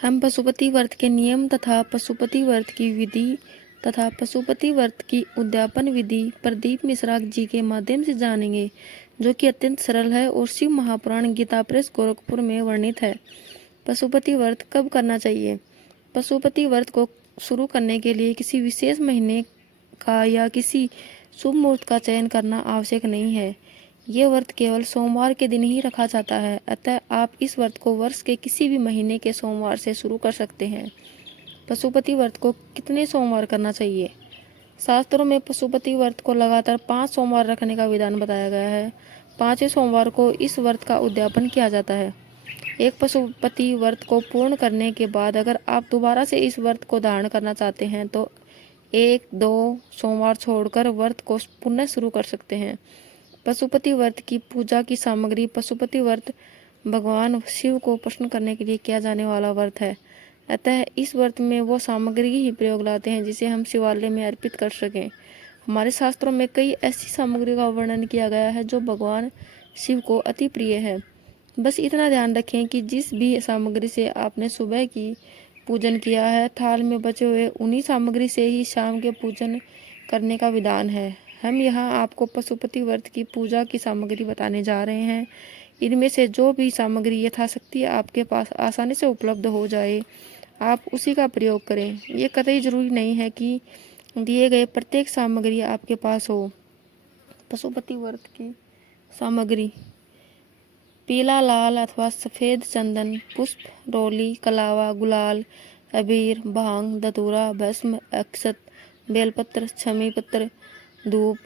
हम पशुपति व्रत के नियम तथा पशुपति व्रत की विधि तथा पशुपति व्रत की उद्यापन विधि प्रदीप मिश्रा जी के माध्यम से जानेंगे, जो कि अत्यंत सरल है और शिव महापुराण गीता प्रेस गोरखपुर में वर्णित है। पशुपति व्रत कब करना चाहिए? पशुपति व्रत को शुरू करने के लिए किसी विशेष महीने का या किसी शुभ मुहूर्त का चयन करना आवश्यक नहीं है। ये व्रत केवल सोमवार के दिन ही रखा जाता है, अतः आप इस व्रत को वर्ष के किसी भी महीने के सोमवार से शुरू कर सकते हैं। पशुपति व्रत को कितने सोमवार करना चाहिए? शास्त्रों में पशुपति व्रत को लगातार 5 सोमवार रखने का विधान बताया गया है। 5वें सोमवार को इस व्रत का उद्यापन किया जाता है। एक पशुपति व्रत को पूर्ण करने के बाद अगर आप दोबारा से इस व्रत को धारण करना चाहते हैं तो 1-2 सोमवार छोड़कर व्रत को पुनः शुरू कर सकते हैं। पशुपति व्रत की पूजा की सामग्री। पशुपति व्रत भगवान शिव को प्रसन्न करने के लिए किया जाने वाला व्रत है, अतः इस व्रत में वो सामग्री ही प्रयोग लाते हैं जिसे हम शिवालय में अर्पित कर सकें। हमारे शास्त्रों में कई ऐसी सामग्री का वर्णन किया गया है जो भगवान शिव को अति प्रिय है। बस इतना ध्यान रखें कि जिस भी सामग्री से आपने सुबह की पूजन किया है, थाल में बचे हुए उन्हीं सामग्री से ही शाम के पूजन करने का विधान है। हम यहाँ आपको पशुपति व्रत की पूजा की सामग्री बताने जा रहे हैं। इनमें से जो भी सामग्री यथाशक्ति आपके पास आसानी से उपलब्ध हो जाए, आप उसी का प्रयोग करें। ये कतई जरूरी नहीं है कि दिए गए प्रत्येक सामग्री आपके पास हो। पशुपति व्रत की सामग्री: पीला, लाल अथवा सफ़ेद चंदन, पुष्प, रोली, कलावा, गुलाल, अबीर, भांग, धतूरा, भस्म, अक्षत, बेलपत्र, छमी पत्र, धूप,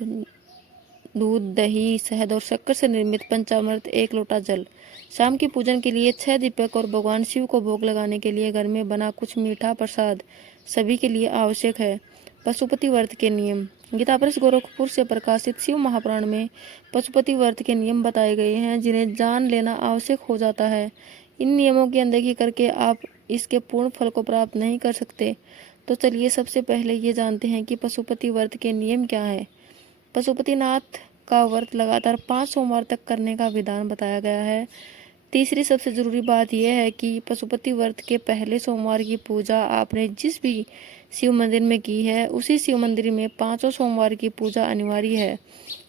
दूध, दही, शहद और शक्कर से निर्मित पंचामृत, 1 लोटा जल। शाम की पूजन के लिए 6 दीपक और भगवान शिव को भोग लगाने के लिए घर में बना कुछ मीठा प्रसाद सभी के लिए आवश्यक है। पशुपति व्रत के नियम। गीता प्रेस गोरखपुर से प्रकाशित शिव महापुराण में पशुपति व्रत के नियम बताए गए हैं, जिन्हें जान लेना आवश्यक हो जाता है। इन नियमों की अनदेखी करके आप इसके पूर्ण फल को प्राप्त नहीं कर सकते। तो चलिए सबसे पहले ये जानते हैं कि पशुपति व्रत के नियम क्या है। पशुपतिनाथ का व्रत लगातार 5 सोमवार तक करने का विधान बताया गया है। तीसरी सबसे जरूरी बात यह है कि पशुपति व्रत के पहले सोमवार की पूजा आपने जिस भी शिव मंदिर में की है, उसी शिव मंदिर में 5 सोमवार की पूजा अनिवार्य है,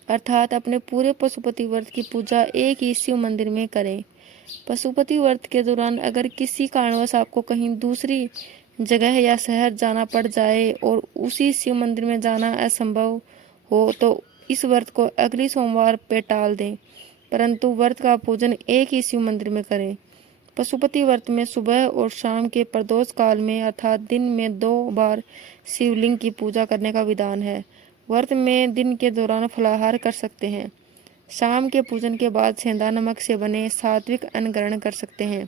अर्थात अपने पूरे पशुपति व्रत की पूजा एक ही शिव मंदिर में करें। पशुपति व्रत के दौरान अगर किसी कारणवश आपको कहीं दूसरी जगह या शहर जाना पड़ जाए और उसी शिव मंदिर में जाना असंभव हो तो इस व्रत को अगली सोमवार पे टाल दें, परंतु व्रत का पूजन एक ही शिव मंदिर में करें। पशुपति व्रत में सुबह और शाम के प्रदोष काल में अर्थात दिन में 2 बार शिवलिंग की पूजा करने का विधान है। व्रत में दिन के दौरान फलाहार कर सकते हैं। शाम के पूजन के बाद सेंधा नमक से बने सात्विक अन्न ग्रहण कर सकते हैं।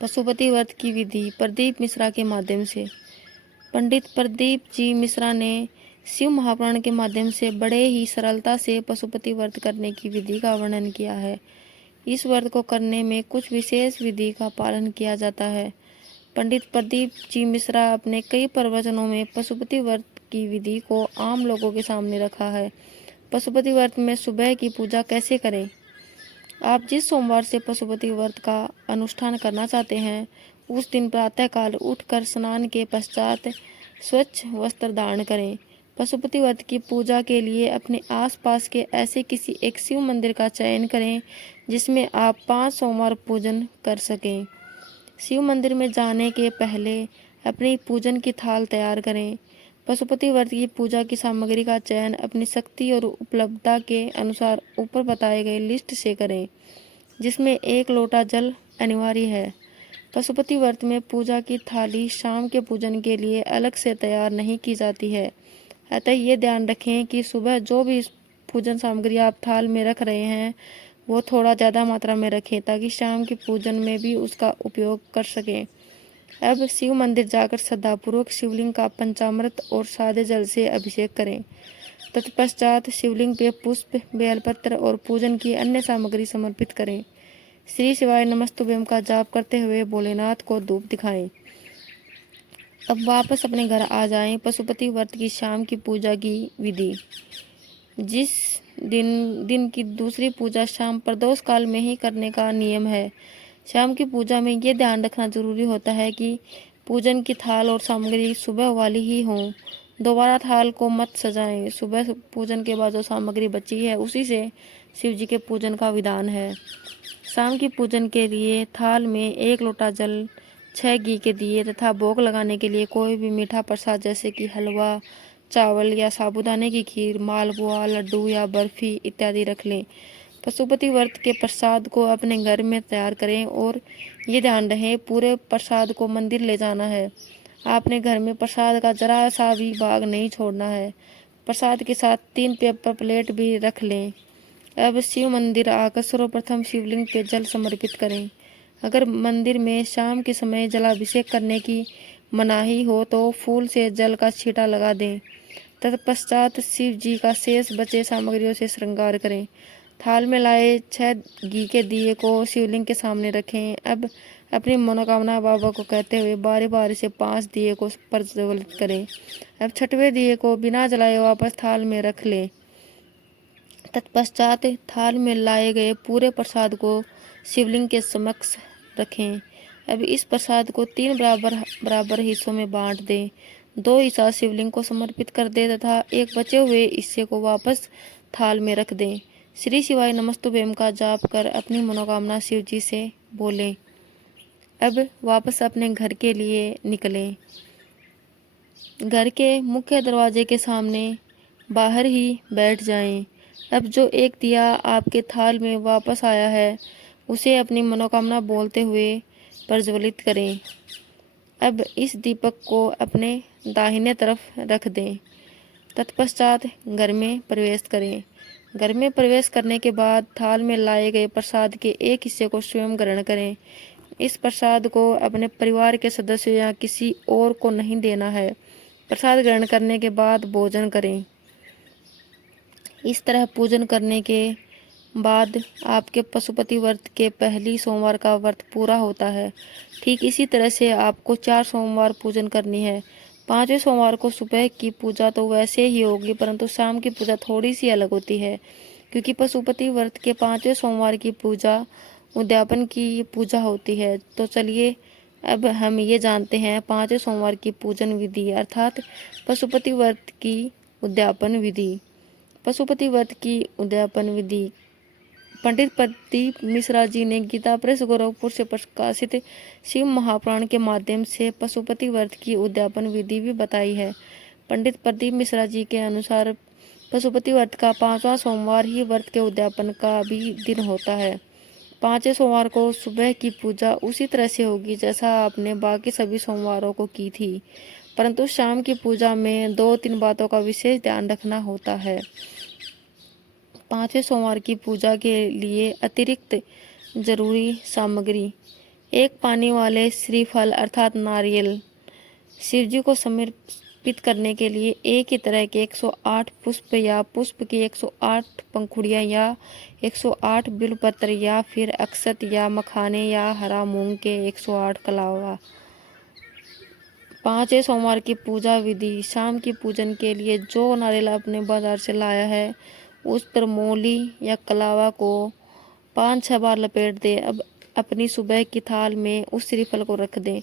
पशुपति व्रत की विधि प्रदीप मिश्रा के माध्यम से। पंडित प्रदीप जी मिश्रा ने शिव महापुराण के माध्यम से बड़े ही सरलता से पशुपति व्रत करने की विधि का वर्णन किया है। इस व्रत को करने में कुछ विशेष विधि का पालन किया जाता है। पंडित प्रदीप जी मिश्रा अपने कई प्रवचनों में पशुपति व्रत की विधि को आम लोगों के सामने रखा है। पशुपति व्रत में सुबह की पूजा कैसे करें? आप जिस सोमवार से पशुपति व्रत का अनुष्ठान करना चाहते हैं, उस दिन प्रातःकाल उठकर स्नान के पश्चात स्वच्छ वस्त्र धारण करें। पशुपति व्रत की पूजा के लिए अपने आसपास के ऐसे किसी एक शिव मंदिर का चयन करें जिसमें आप 5 सोमवार पूजन कर सकें। शिव मंदिर में जाने के पहले अपनी पूजन की थाल तैयार करें। पशुपति व्रत की पूजा की सामग्री का चयन अपनी शक्ति और उपलब्धता के अनुसार ऊपर बताए गए लिस्ट से करें, जिसमें 1 लोटा जल अनिवार्य है। पशुपति व्रत में पूजा की थाली शाम के पूजन के लिए अलग से तैयार नहीं की जाती है, अतः ये ध्यान रखें कि सुबह जो भी पूजन सामग्री आप थाल में रख रहे हैं वो थोड़ा ज़्यादा मात्रा में रखें ताकि शाम के पूजन में भी उसका उपयोग कर सकें। अब शिव मंदिर जाकर श्रद्धापूर्वक शिवलिंग का पंचामृत और सादे जल से अभिषेक करें। तत्पश्चात शिवलिंग पे पुष्प, बेलपत्र और पूजन की अन्य सामग्री समर्पित करें। श्री शिवाय नमस्तुभ्यम का जाप करते हुए भोलेनाथ को धूप दिखाएं। अब वापस अपने घर आ जाएं। पशुपति व्रत की शाम की पूजा की विधि। जिस दिन की दूसरी पूजा शाम प्रदोष काल में ही करने का नियम है। शाम की पूजा में ये ध्यान रखना जरूरी होता है कि पूजन की थाल और सामग्री सुबह वाली ही हों। दोबारा थाल को मत सजाएं। सुबह पूजन के बाद जो सामग्री बची है उसी से शिव जी के पूजन का विधान है। शाम की पूजन के लिए थाल में 1 लोटा जल, 6 घी के दिए तथा भोग लगाने के लिए कोई भी मीठा प्रसाद जैसे कि हलवा, चावल या साबूदाने की खीर, मालपुआ, लड्डू या बर्फी इत्यादि रख लें। पशुपति व्रत के प्रसाद को अपने घर में तैयार करें और ये ध्यान रहे पूरे प्रसाद को मंदिर ले जाना है। आपने घर में प्रसाद का जरा सा भी भाग नहीं छोड़ना है। प्रसाद के साथ 3 पेपर प्लेट भी रख लें। अब शिव मंदिर आकर सर्वप्रथम शिवलिंग पे जल समर्पित करें। अगर मंदिर में शाम के समय जलाभिषेक करने की मनाही हो तो फूल से जल का छींटा लगा दें। तत्पश्चात शिव जी का शेष बचे सामग्रियों से श्रृंगार करें। थाल में लाए 6 घी के दिए को शिवलिंग के सामने रखें। अब अपनी मनोकामना बाबा को कहते हुए बारी बारी से 5 दिए को प्रज्वलित करें। अब 6वें दिए को बिना जलाए वापस थाल में रख लें। तत्पश्चात थाल में लाए गए पूरे प्रसाद को शिवलिंग के समक्ष रखें। अब इस प्रसाद को 3 बराबर हिस्सों में बांट दें। 2 हिस्सा शिवलिंग को समर्पित कर दें तथा एक बचे हुए हिस्से को वापस थाल में रख दें। श्री शिवाय नमस्तुभ्यम का जाप कर अपनी मनोकामना शिव जी से बोलें। अब वापस अपने घर के लिए निकलें। घर के मुख्य दरवाजे के सामने बाहर ही बैठ जाएं। अब जो एक दिया आपके थाल में वापस आया है उसे अपनी मनोकामना बोलते हुए प्रज्वलित करें। अब इस दीपक को अपने दाहिने तरफ रख दें। तत्पश्चात घर में प्रवेश करें। घर में प्रवेश करने के बाद थाल में लाए गए प्रसाद के एक हिस्से को स्वयं ग्रहण करें। इस प्रसाद को अपने परिवार के सदस्यों या किसी और को नहीं देना है। प्रसाद ग्रहण करने के बाद भोजन करें। इस तरह पूजन करने के बाद आपके पशुपति व्रत के पहली सोमवार का व्रत पूरा होता है। ठीक इसी तरह से आपको 4 सोमवार पूजन करनी है। 5वें सोमवार को सुबह की पूजा तो वैसे ही होगी, परंतु शाम की पूजा थोड़ी सी अलग होती है, क्योंकि पशुपति व्रत के 5वें सोमवार की पूजा उद्यापन की पूजा होती है। तो चलिए अब हम ये जानते हैं 5वें सोमवार की पूजन विधि अर्थात पशुपति व्रत की उद्यापन विधि। पशुपति व्रत की उद्यापन विधि पंडित प्रदीप मिश्रा जी ने गीता प्रेस गोरखपुर से प्रकाशित शिव महापुराण के माध्यम से पशुपति व्रत की उद्यापन विधि भी बताई है। पंडित प्रदीप मिश्रा जी के अनुसार पशुपति व्रत का 5वां सोमवार ही व्रत के उद्यापन का भी दिन होता है। 5वें सोमवार को सुबह की पूजा उसी तरह से होगी जैसा आपने बाकी सभी सोमवारों को की थी, परंतु शाम की पूजा में 2-3 बातों का विशेष ध्यान रखना होता है। 5वें सोमवार की पूजा के लिए अतिरिक्त जरूरी सामग्री: 1 पानी वाले श्रीफल अर्थात नारियल। शिव जी को समर्पित करने के लिए एक ही तरह के 108 पुष्प या पुष्प की 108 पंखुड़ियाँ या 108 बिल्वपत्र या फिर अक्षत या मखाने या हरा मूंग के 108 कलावा। 5वें सोमवार की पूजा विधि: शाम की पूजन के लिए जो नारियल आपने बाजार से लाया है उस पर मूली या कलावा को 5-6 बार लपेट दें। अब अपनी सुबह की थाल में उस श्रीफल को रख दें।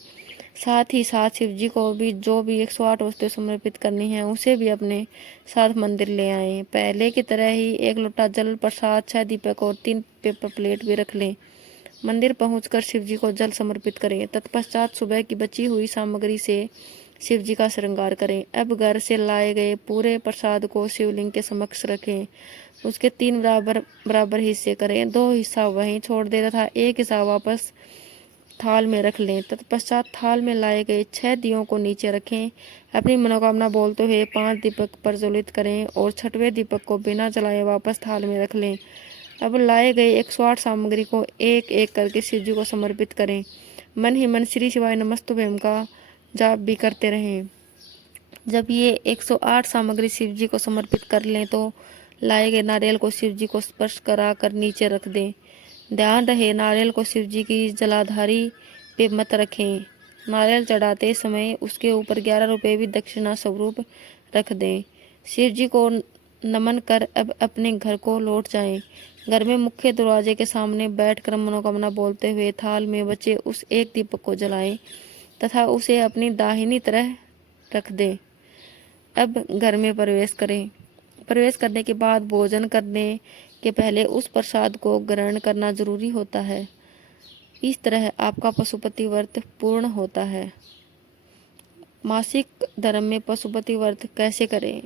साथ ही साथ शिव जी को भी जो भी 108 वस्तुएं समर्पित करनी है उसे भी अपने साथ मंदिर ले आएं। पहले की तरह ही 1 लोटा जल, प्रसाद, 6 दीपक और 3 पेपर प्लेट भी रख लें। मंदिर पहुंचकर शिव जी को जल समर्पित करें। तत्पश्चात सुबह की बची हुई सामग्री से शिव जी का श्रृंगार करें। अब घर से लाए गए पूरे प्रसाद को शिवलिंग के समक्ष रखें। उसके 3 बराबर हिस्से करें। 2 हिस्सा वहीं छोड़ दें तथा 1 हिस्सा वापस थाल में रख लें। तत्पश्चात थाल में लाए गए 6 दियों को नीचे रखें। अपनी मनोकामना बोलते हुए 5 दीपक प्रज्वलित करें और 6वें दीपक को बिना जलाए वापस थाल में रख लें। अब लाए गए 108 सामग्री को एक एक करके शिव जी को समर्पित करें। मन ही मन श्री शिवाय नमस्तुभ्यम का जाप भी करते रहें। जब ये 108 सामग्री शिव जी को समर्पित कर लें तो लाए गए नारियल को शिव जी को स्पर्श कराकर नीचे रख दें। ध्यान रहे नारियल को शिव जी की जलाधारी पे मत रखें। नारियल चढ़ाते समय उसके ऊपर 11 रुपये भी दक्षिणा स्वरूप रख दें। शिव जी को नमन कर अब अपने घर को लौट जाएं। घर में मुख्य दरवाजे के सामने बैठकर मनोकामना बोलते हुए थाल में बचे उस एक दीपक को जलाएं तथा उसे अपनी दाहिनी तरह रख दें। अब घर में प्रवेश करें। प्रवेश करने के बाद भोजन करने के पहले उस प्रसाद को ग्रहण करना जरूरी होता है। इस तरह आपका पशुपति व्रत पूर्ण होता है। मासिक धर्म में पशुपति व्रत कैसे करें?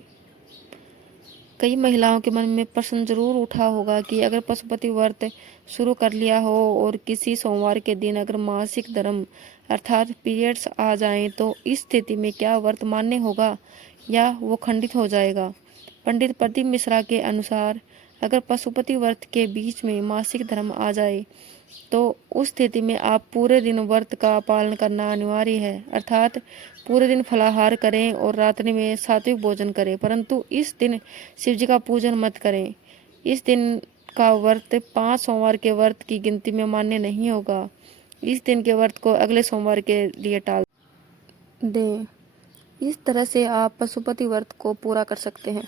कई महिलाओं के मन में प्रश्न जरूर उठा होगा कि अगर पशुपति व्रत शुरू कर लिया हो और किसी सोमवार के दिन अगर मासिक धर्म अर्थात पीरियड्स आ जाएं तो इस स्थिति में क्या व्रत मान्य होगा या वो खंडित हो जाएगा? पंडित प्रदीप मिश्रा के अनुसार अगर पशुपति व्रत के बीच में मासिक धर्म आ जाए तो उस स्थिति में आप पूरे दिन व्रत का पालन करना अनिवार्य है, अर्थात पूरे दिन फलाहार करें और रात्रि में सात्विक भोजन करें, परंतु इस दिन शिवजी का पूजन मत करें। इस दिन का व्रत 5 सोमवार के व्रत की गिनती में मान्य नहीं होगा। इस दिन के व्रत को अगले सोमवार के लिए टाल दें। इस तरह से आप पशुपति व्रत को पूरा कर सकते हैं।